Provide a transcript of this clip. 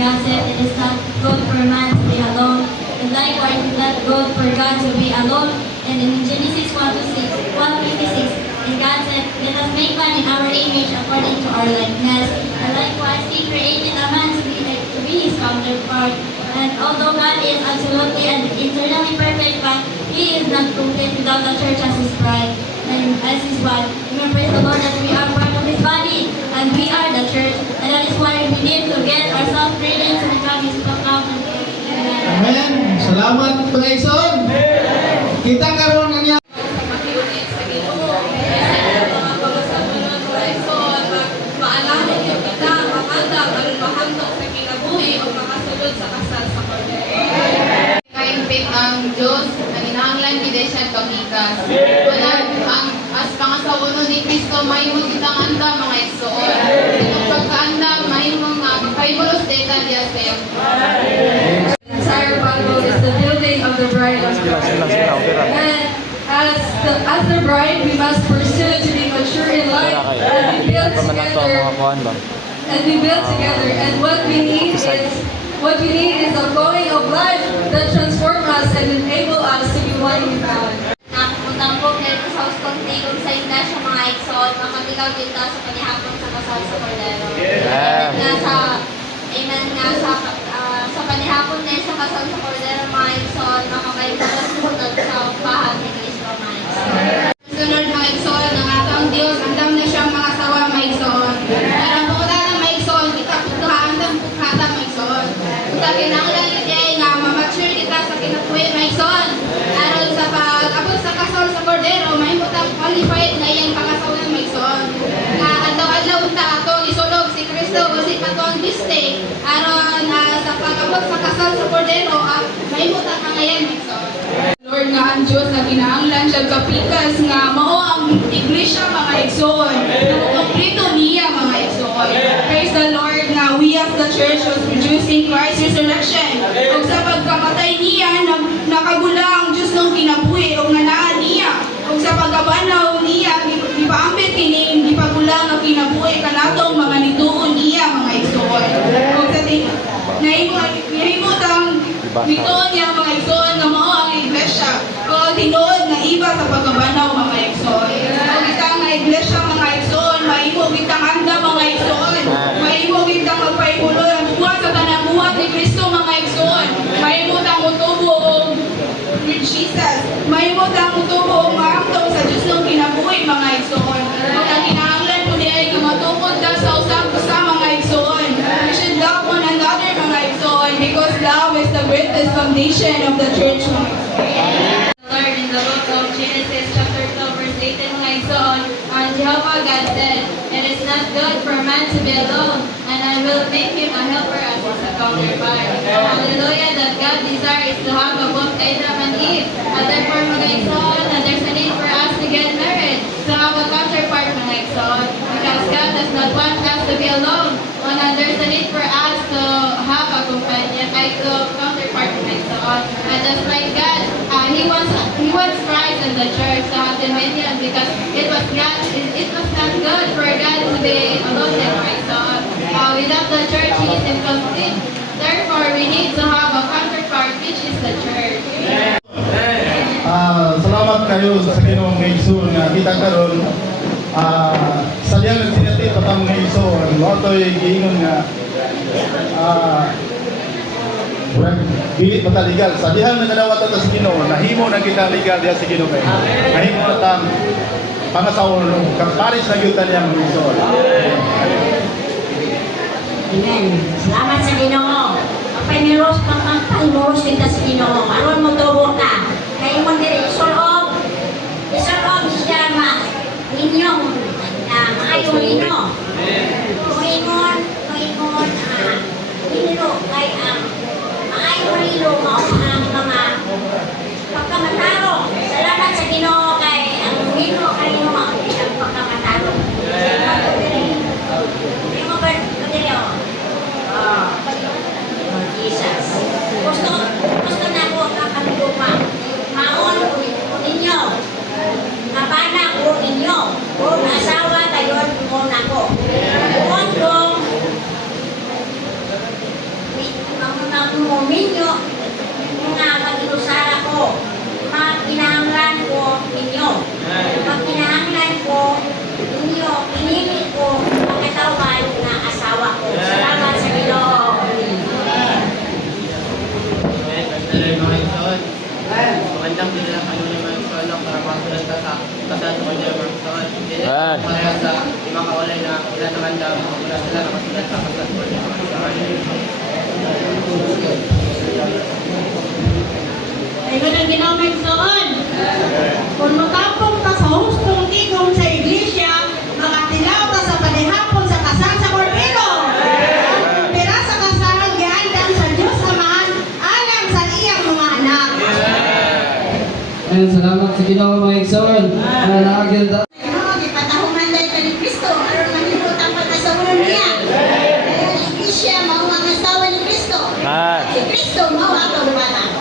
God said it is not good for man to be alone. And likewise, it is not good for God to be alone. And in Genesis 1:26, and God said, let us make man in our image according to our likeness. And likewise, He created a man to be His counterpart. And although God is absolutely and eternally perfect, but He is not complete without the church as His bride and as His wife. We praise the Lord that we are part of His body and we are the church. And that is why we need to get ourselves ready to become His accountants. Amen. Salamat, Panginoon. Kita karon kanya. Ang Diyos na ginahanglan gid siya kagikas. Wala ang as pangasawon ni Kristo mahimo kitang anda mga igsoon. Ang pagkaanda mahimo makahiblos data diya sa Entire Bible is the building of the bride of Christ. And as the bride, we must pursue to be mature in life and we build together. And what we need is a flowing of life that transform us and enable us to be one with God. Nakaputang dito sa Houston Tigong sa Iglesia mga Exod, makatigaw dito sa panihapon sa kasal sa Cordero. Amen nga sa panihapon din sa kasal sa Cordero mga Exod, makakaibulas sunod sa bahan ni Cristo mga Exod. sunod mga igsoon ang atong Dios andam na siyang mga sawa mga igsoon. Para po na mga igsoon kita putuha andam pukhata mga igsoon. Kita kinahanglan gid nga ma-mature kita sa kinabuhi mga igsoon. Aron sa pag-abot sa kasal sa Cordero mahimo ta qualified na iyang pangasawan mga igsoon. Adlaw-adlaw unta ato isulog si Kristo basit ato ang biste aron sa pag-abot sa kasal sa Cordero mahimo ta kangayan mga igsoon. Lord nga ang Diyos na kinahanglan siya kapikas nga mao ang iglesia mga igsoon. Kompleto niya mga igsoon. Praise the Lord nga we as the church was producing Christ's resurrection. Ug sa pagkamatay niya nakagula ang Diyos ng kinabuhi ug nanaan niya. Ug sa pagkabanaw niya gipaambit kini gipagula nga kinabuhi kanatong mga nituon niya mga igsoon. Ug sa nahimutang nituon niya mga igsoon nga mao ang iglesia. O tinuod na iba sa pagkabanaw mga igsoon. O kita nga iglesia mga igsoon, mahimo kitang anda mga igsoon. Mahimo kitang magpaibulo ang buhat sa tanang buhat ni Kristo mga igsoon. Mahimo tang mutubo og with Jesus. Mahimo tang mutubo og maamtong sa Dios ng kinabuhi mga igsoon. O ang kinahanglan po niya nga matukod ta sa usab-usa mga igsoon. We should love one another mga igsoon because love is the greatest foundation of the church mga igsoon. Lord, in the book of Genesis chapter 12 verse 18 mga igsoon, and Jehovah God said, it is not good for man to be alone, and I will make him a helper as his counterpart. Hallelujah, that God desires to have a both Adam and Eve. And therefore mga igsoon, and there's a need for us to get married, to have a counterpart mga igsoon, because God does not want us to be alone. And there's a need for us to have a companion, like a counterpart mga igsoon. And just like God, He wants Christ in the church to have dominion because it was not good for God to be alone in Christ. So without the church, He is incomplete. Therefore, we need to have a counterpart, which is the church. Salamat kayo sa Ginoong Ngayson nga kita karon. Sa diyan sinati patang Ngayson, mo toy giingon nga dili pa legal. Sa dihan nagadawat ta sa Ginoo, nahimo na kita legal diha sa Ginoo. Nahimo na ta pangasawon kang paris na gyud tanyang Ngayson. Amen. Salamat sa Ginoo. Pagpaniros kita sa Ginoo. Aron mo tubo ka. Kay mo diri isulog siya inyong maayo ninyo. Tuingon inyo kay maayo ninyo mao ang mga pagkamataro. Salamat sa Ginoo kay ang ninyo kayo mao ang pagkamataro. Hindi mo ba diri Jesus. Gusto na ko kakandupa. Maon ninyo. Kapana ko ninyo. Kung asawa kayo mo na ko. Kung mo minyo nga pag-ilusara ko. Magkinahanglan ko ninyo. Magkinahanglan ko ninyo, pinili ko ang katawan na asawa ko. Salamat sa Ginoo. Magandang din lang ano naman sa alok para makasunod ka sa kasado ko niya mga kawan. Hindi kaya sa ibang kawalay na wala naman daw wala sila nakasunod sa kasado ko niya mga kawan. Ay, ganang ginamagsoon. Kung matapong ta sa hustong tigong sa iglesia, makatilaw ta sa panihapon sa kasal sa Cordero. Ang pera sa kasal, giandan sa Diyos Amahan, alam sa iyang mga anak. Ayan, salamat sa Ginoo mga igsoon. Nalagyan ta. Ipatahuman dahil ka ni Kristo, aron manimot ang pagkasawalan niya. Ang iglesia, mao ang asawa ni Kristo. Si Kristo, mao atong bata.